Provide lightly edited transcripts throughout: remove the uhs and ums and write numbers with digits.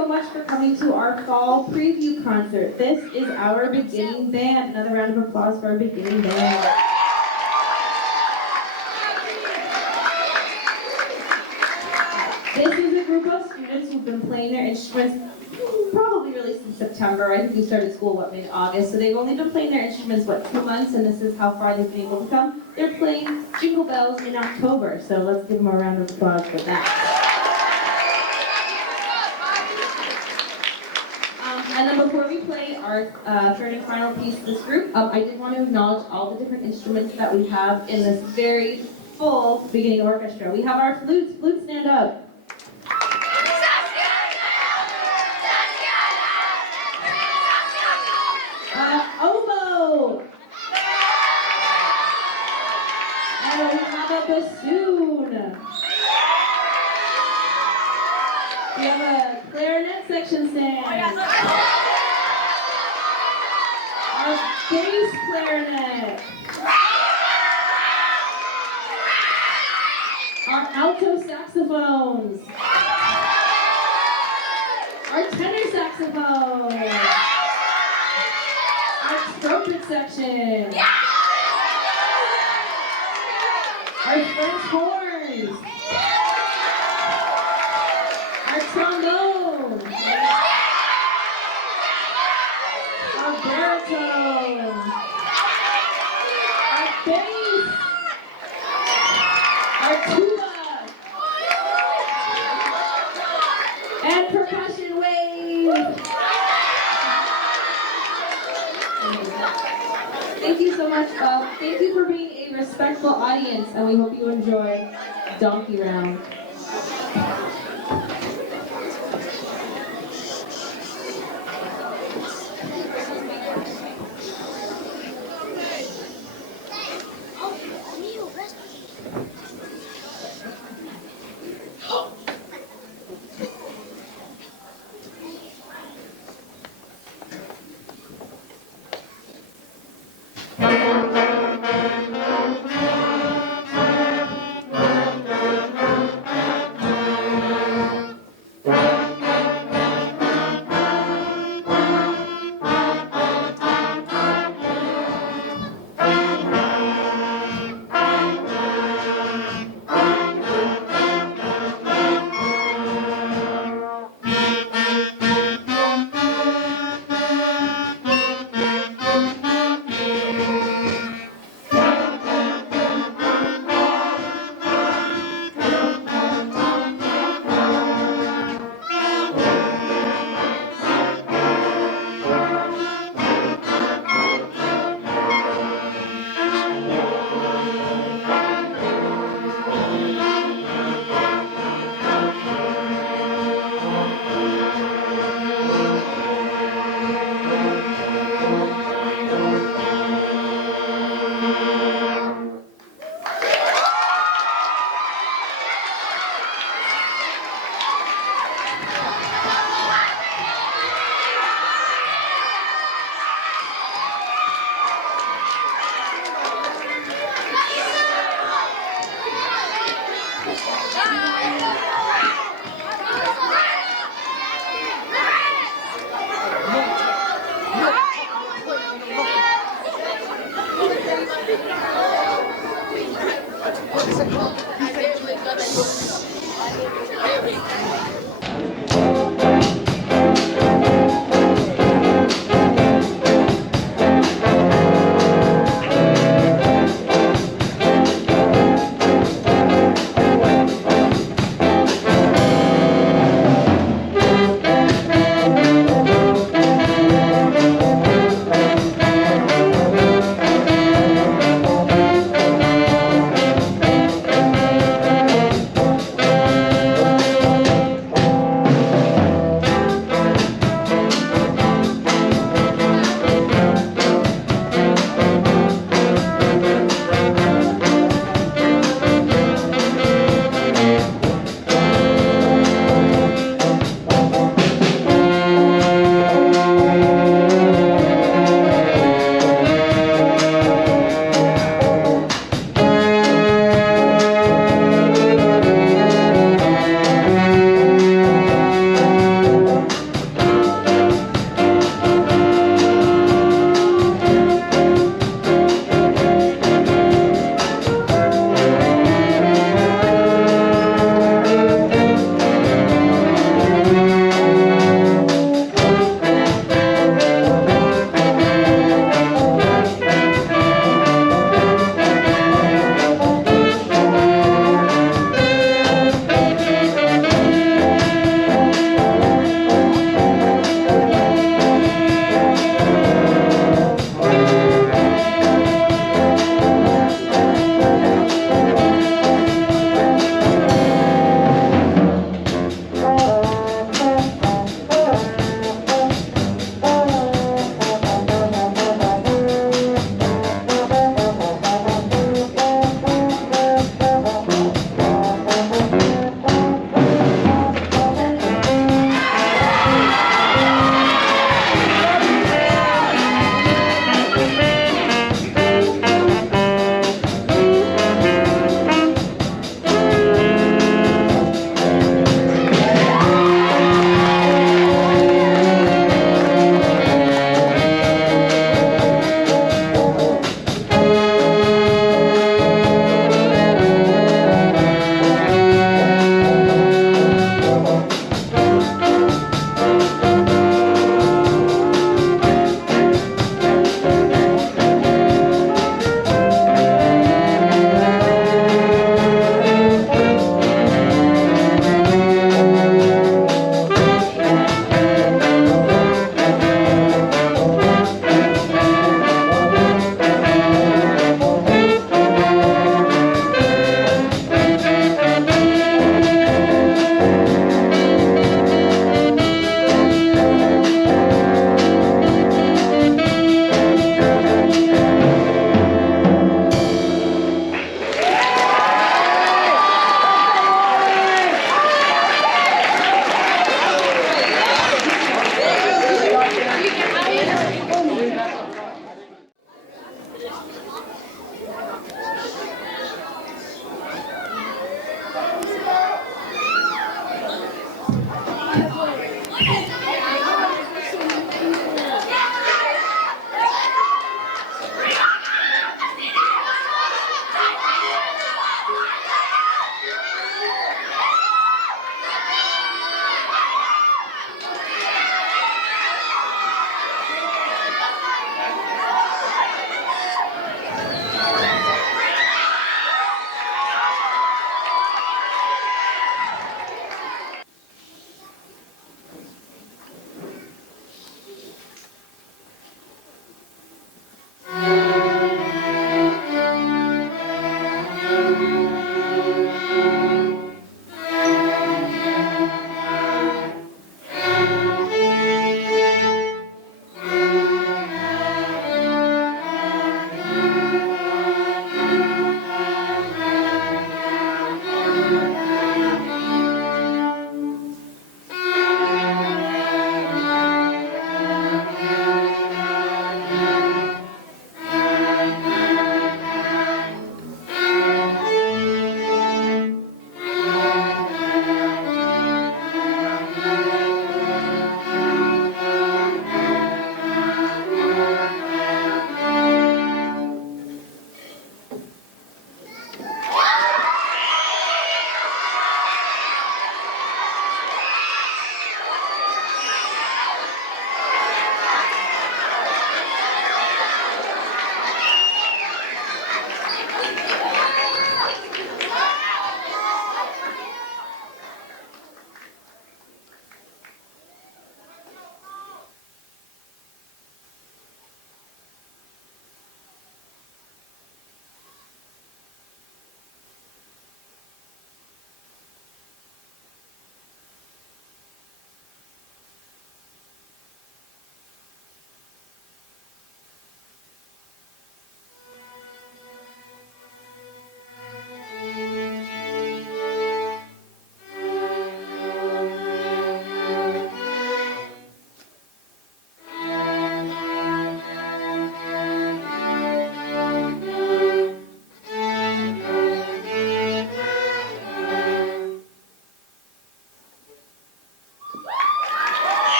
so much for coming to our fall preview concert. This is our beginning band. Another round of applause for our beginning band. This is a group of students who've been playing their instruments probably really since September. I think we started school, mid-August? So they've only been playing their instruments, 2 months, and this is how far they've been able to come. They're playing Jingle Bells in October, so let's give them a round of applause for that. And then before we play our third and final piece of this group, I did want to acknowledge all the different instruments that we have in this very full beginning orchestra. We have our flutes. Flutes, stand up. Oboe. And we have a bassoon. We have a clarinet section stand. Our bass clarinet. Our alto saxophones. Our tenor saxophone. Our trumpet section. Our French horns. Our trombone. Our baritone. Our bass. Our tuba. And percussion wave. Thank you so much, Bob. Thank you for being a respectful audience, and we hope you enjoy Donkey Round.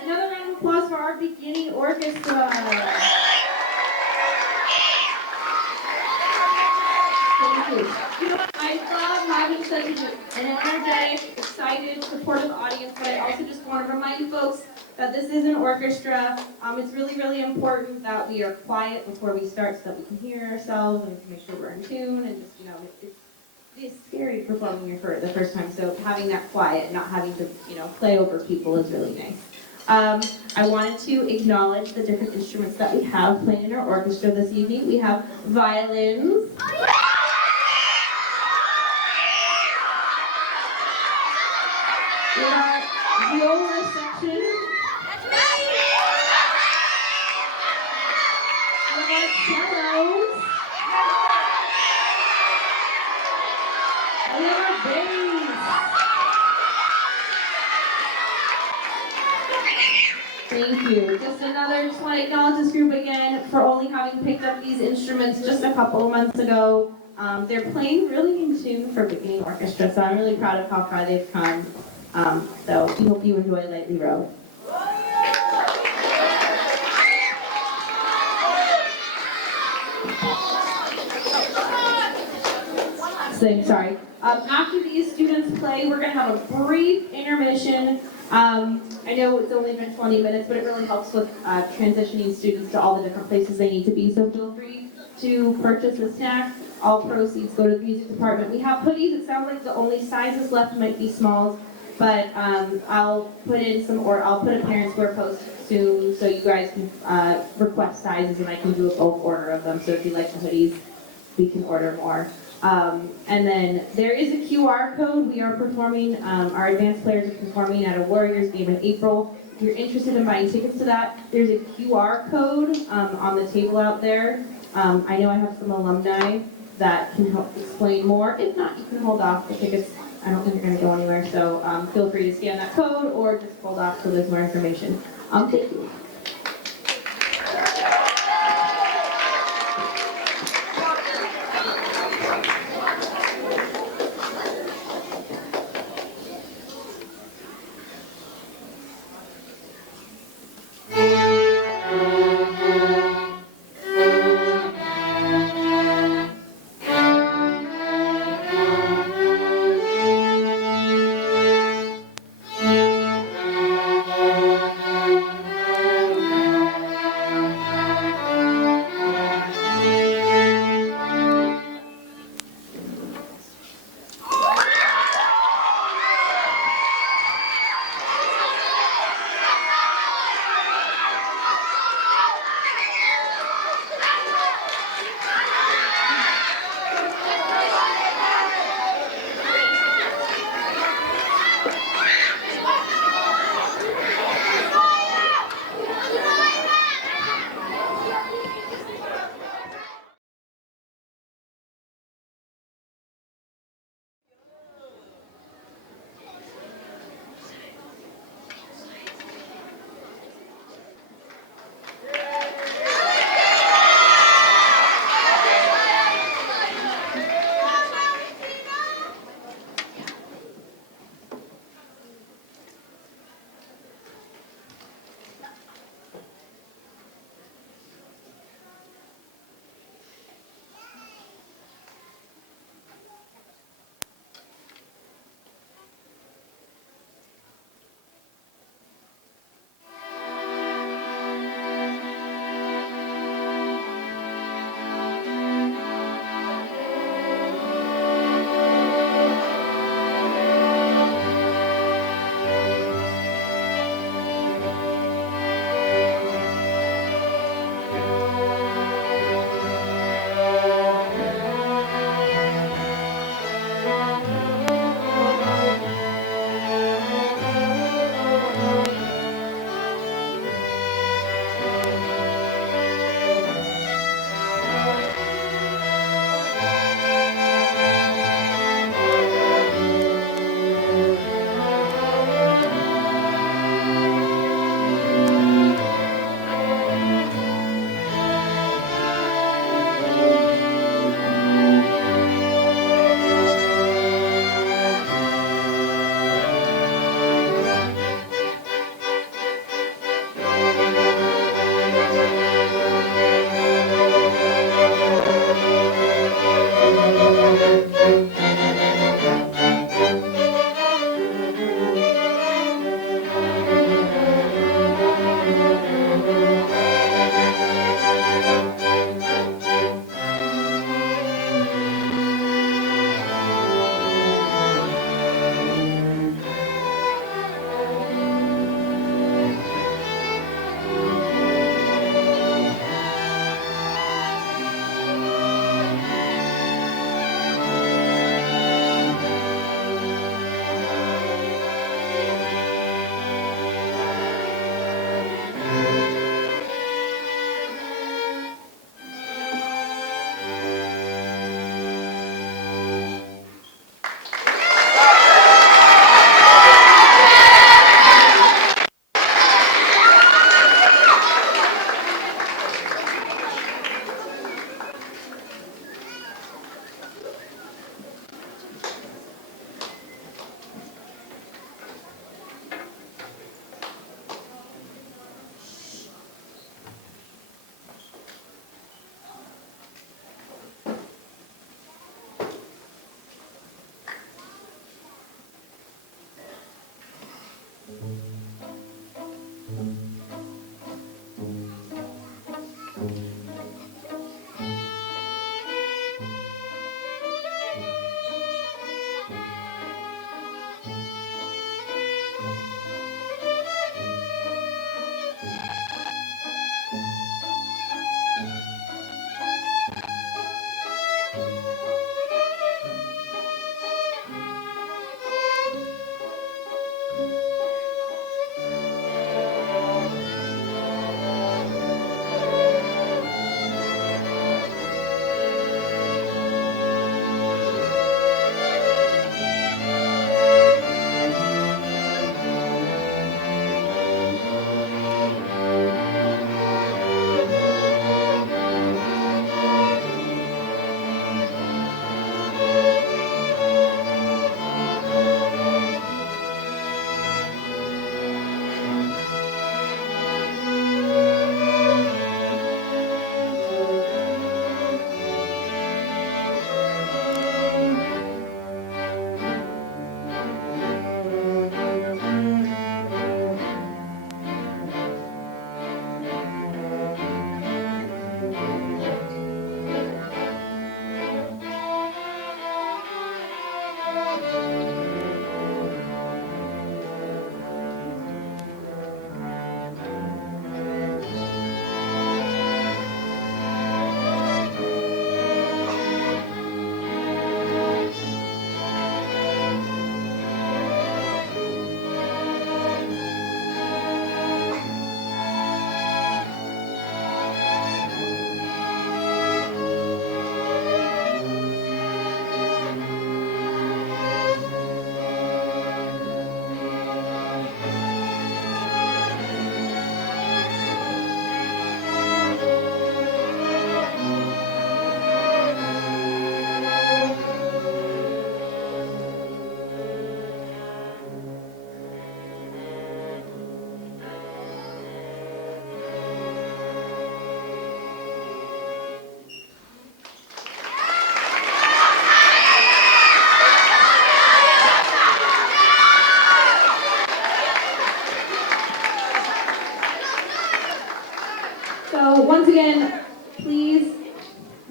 Another round of applause for our beginning orchestra. Thank you. You know what? I love having such an energetic, excited, supportive audience, but I also just want to remind folks that this is an orchestra. It's really, really important that we are quiet before we start so that we can hear ourselves and we can make sure we're in tune, and just, it's scary performing here for the first time, so having that quiet and not having to, play over people is really nice. I wanted to acknowledge the different instruments that we have playing in our orchestra this evening. We have violins. We have viola section. We have cellos. We have bass. Thank you. Just want to acknowledge this group again for only having picked up these instruments just a couple of months ago. They're playing really in tune for beginning orchestra, so I'm really proud of how far they've come. So we hope you enjoy Lightly Row. Sorry. After these students play, we're going to have a brief intermission. I know it's only been 20 minutes, but it really helps with transitioning students to all the different places they need to be. So feel free to purchase a snack. All proceeds go to the music department. We have hoodies. It sounds like the only sizes left might be smalls, but I'll put a parents wear post soon so you guys can request sizes, and I can do a bulk order of them. So if you like the hoodies, we can order more. And then there is a QR code. We are performing, our advanced players are performing at a Warriors game in April. If you're interested in buying tickets to that, there's a QR code on the table out there. I know I have some alumni that can help explain more. If not, you can hold off. The tickets, I don't think they're going to go anywhere, so feel free to scan that code or just hold off till there's more information. Thank you.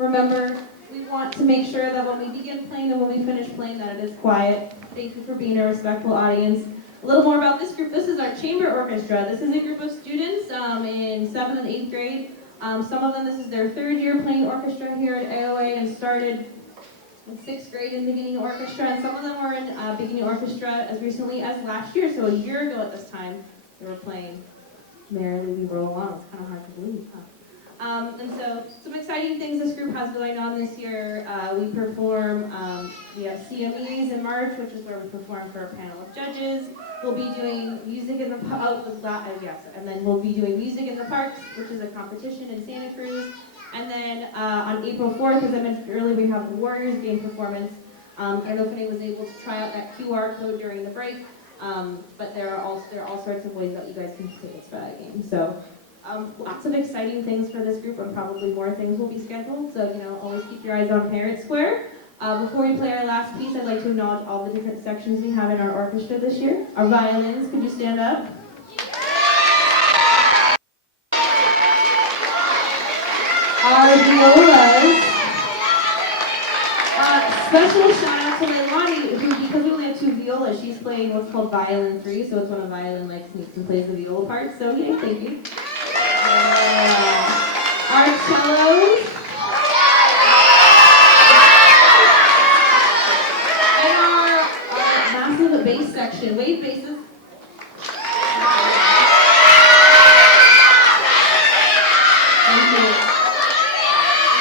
Remember, we want to make sure that when we begin playing and when we finish playing that it is quiet. Thank you for being a respectful audience. A little more about this group. This is our chamber orchestra. This is a group of students in 7th and 8th grade. Some of them, this is their 3rd year playing orchestra here at AOA and started in 6th grade in beginning orchestra, and some of them were in beginning orchestra as recently as last year, so a year ago at this time, they were playing Merrily We Roll On. It's kind of hard to believe, huh? And so, some exciting things this group has going on this year. We perform, we have CMEs in March, which is where we perform for a panel of judges. We'll be doing music in the and then we'll be doing music in the parks, which is a competition in Santa Cruz. And then on April 4th, as I mentioned earlier, we have the Warriors game performance. I don't know if anyone was able to try out that QR code during the break, but there are all sorts of ways that you guys can get tickets for that game. So lots of exciting things for this group, and probably more things will be scheduled. So always keep your eyes on Parent Square. Before we play our last piece, I'd like to acknowledge all the different sections we have in our orchestra this year. Our violins, could you stand up? Our violas. Special shout out to Leilani, who, because we only have 2 violas, she's playing what's called violin 3, so it's when a violin sneaks and plays the viola part. So yay, thank you. Our cellos. And our massive bass section, wave basses. Thank you.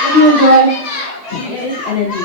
Hope you enjoy Kinetic energy.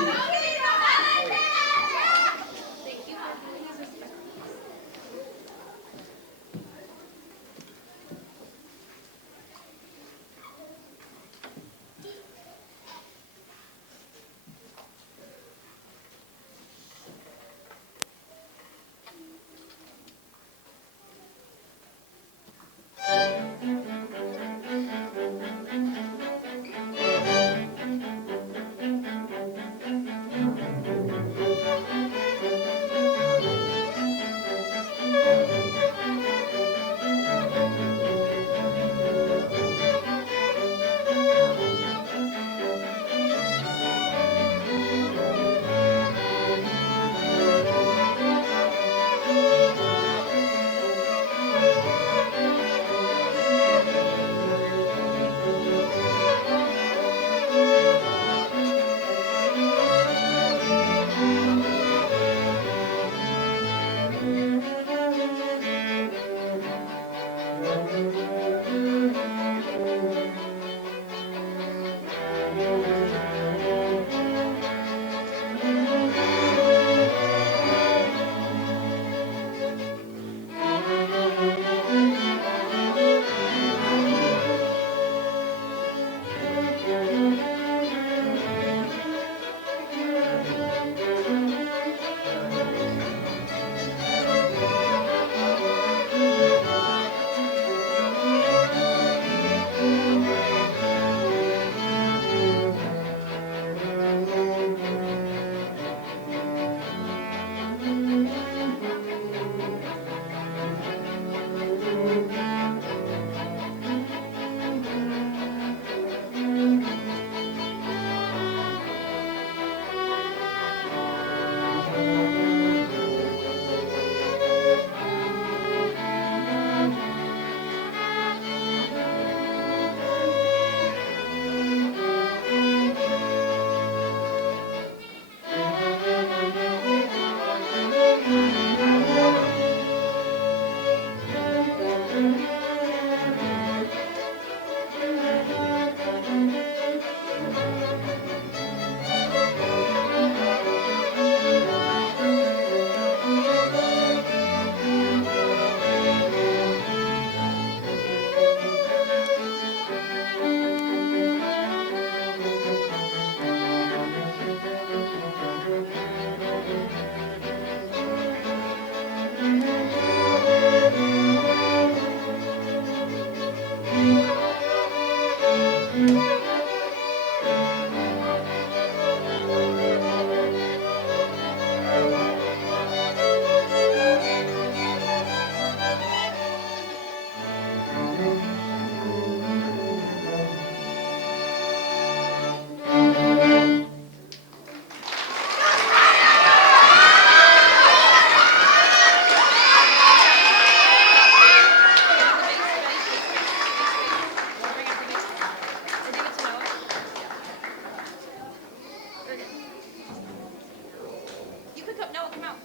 come, Noah, come out.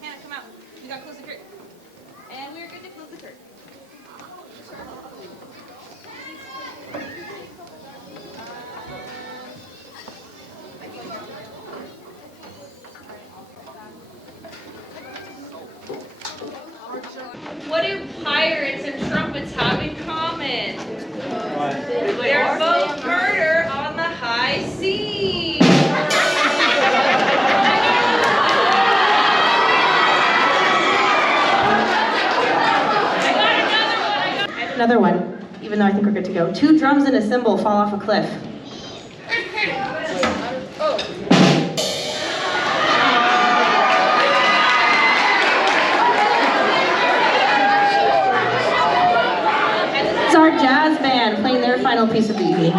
Hannah, come out. We gotta close the curtain. And we're good to close the curtain. What do pirates and trumpets have in common? They're both murder on the high seas. I have another one, even though I think we're good to go. 2 drums and a cymbal fall off a cliff. Our jazz band playing their final piece of the evening.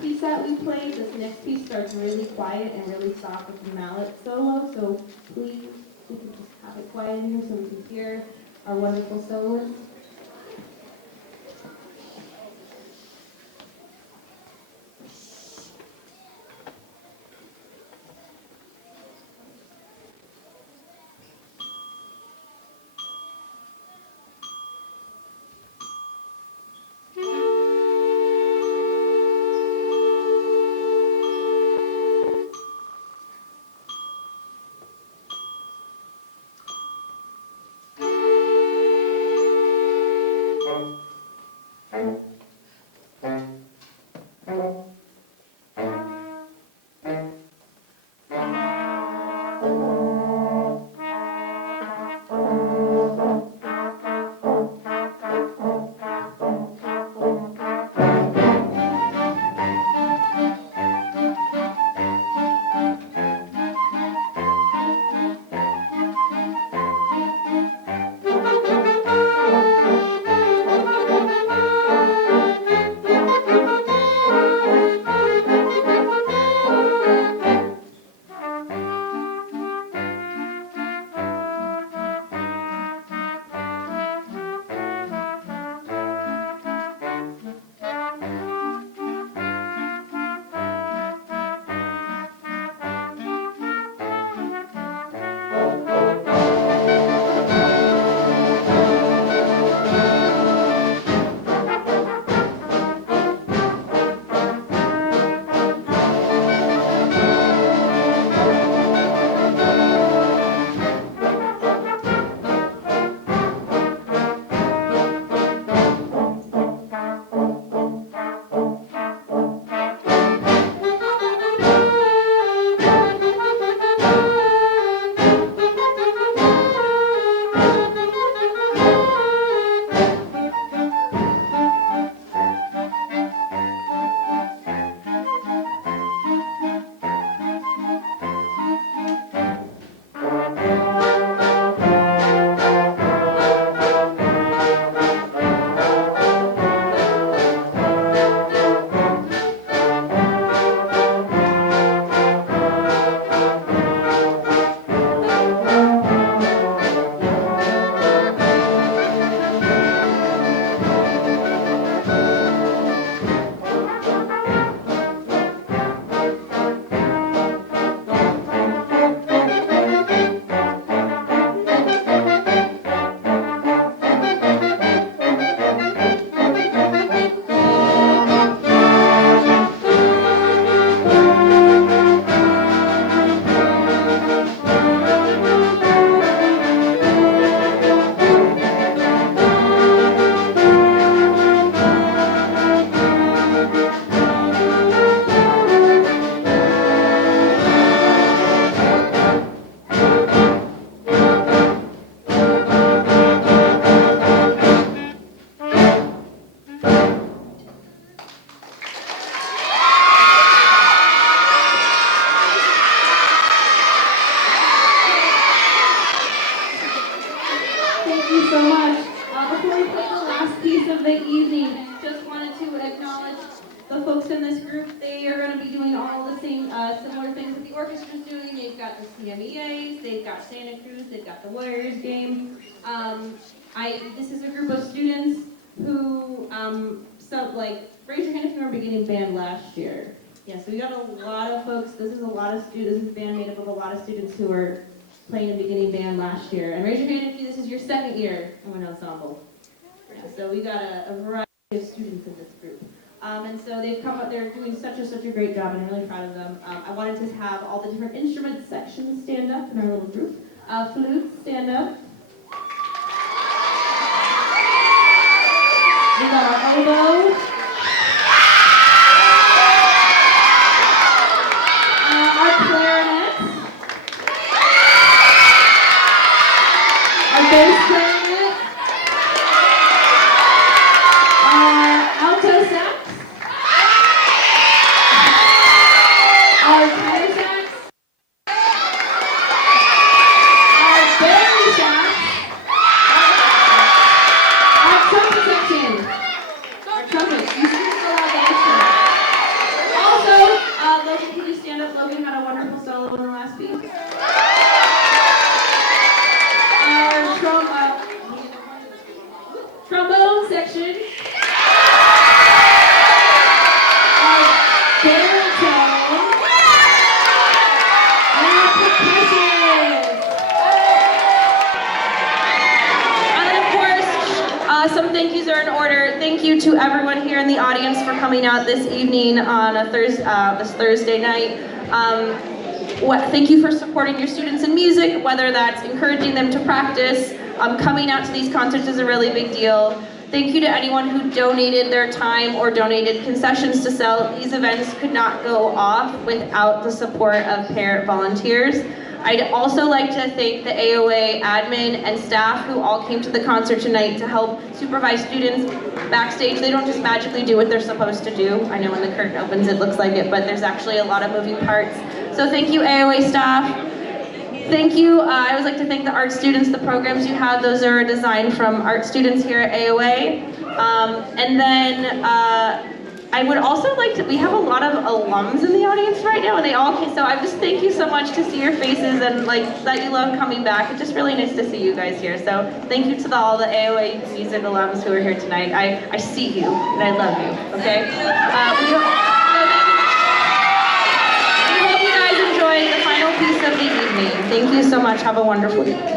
last piece that we played, this next piece starts really quiet and really soft with the mallet solo, so please, we can just have it quiet in here so we can hear our wonderful soloist. Similar things that the orchestra's doing. They've got the CMEAs, they've got Santa Cruz, they've got the Warriors game. This is a group of students who, raise your hand if you were beginning band last year. Yeah, so we got a lot of folks. This is a lot of students. This is a band made up of a lot of students who were playing in beginning band last year. And raise your hand if this is your second year of an ensemble. Yeah, so we got a variety of students in this group. And so they've come up, they're doing such a great job, and I'm really proud of them. I wanted to have all the different instrument sections stand up in our little group. Flutes, stand up. We got our oboe. Our clarinet. Our bass clarinet. Our alto sax. Our tenor sax, our bass sax, Some thank yous are in order. Thank you to everyone here in the audience for coming out this evening on a this Thursday night. Thank you for supporting your students in music, whether that's encouraging them to practice. Coming out to these concerts is a really big deal. Thank you to anyone who donated their time or donated concessions to sell. These events could not go off without the support of parent volunteers. I'd also like to thank the AOA admin and staff who all came to the concert tonight to help supervise students backstage. They don't just magically do what they're supposed to do. I know when the curtain opens it looks like it, but there's actually a lot of moving parts. So thank you, AOA staff. Thank you. I always like to thank the art students, the programs you have. Those are designed from art students here at AOA. And then I would also like to, we have a lot of alums in the audience right now, and they all came, so I just thank you so much to see your faces and like that you love coming back. It's just really nice to see you guys here. So thank you to all the AOA music alums who are here tonight. I see you, and I love you, okay? We hope you guys enjoy the final piece of the evening. Thank you so much. Have a wonderful evening.